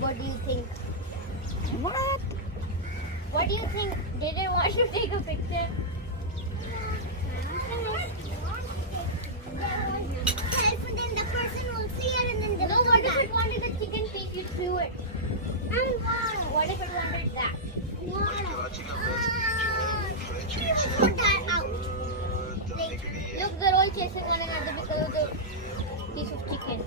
What do you think? What? What do you think? Did it want to take a picture? Then the person will see it and then they No, will what come if it back. wanted the chicken take you through it? And water. What if it wanted that? Put that out. Look, they're all chasing one another because of the piece of chicken.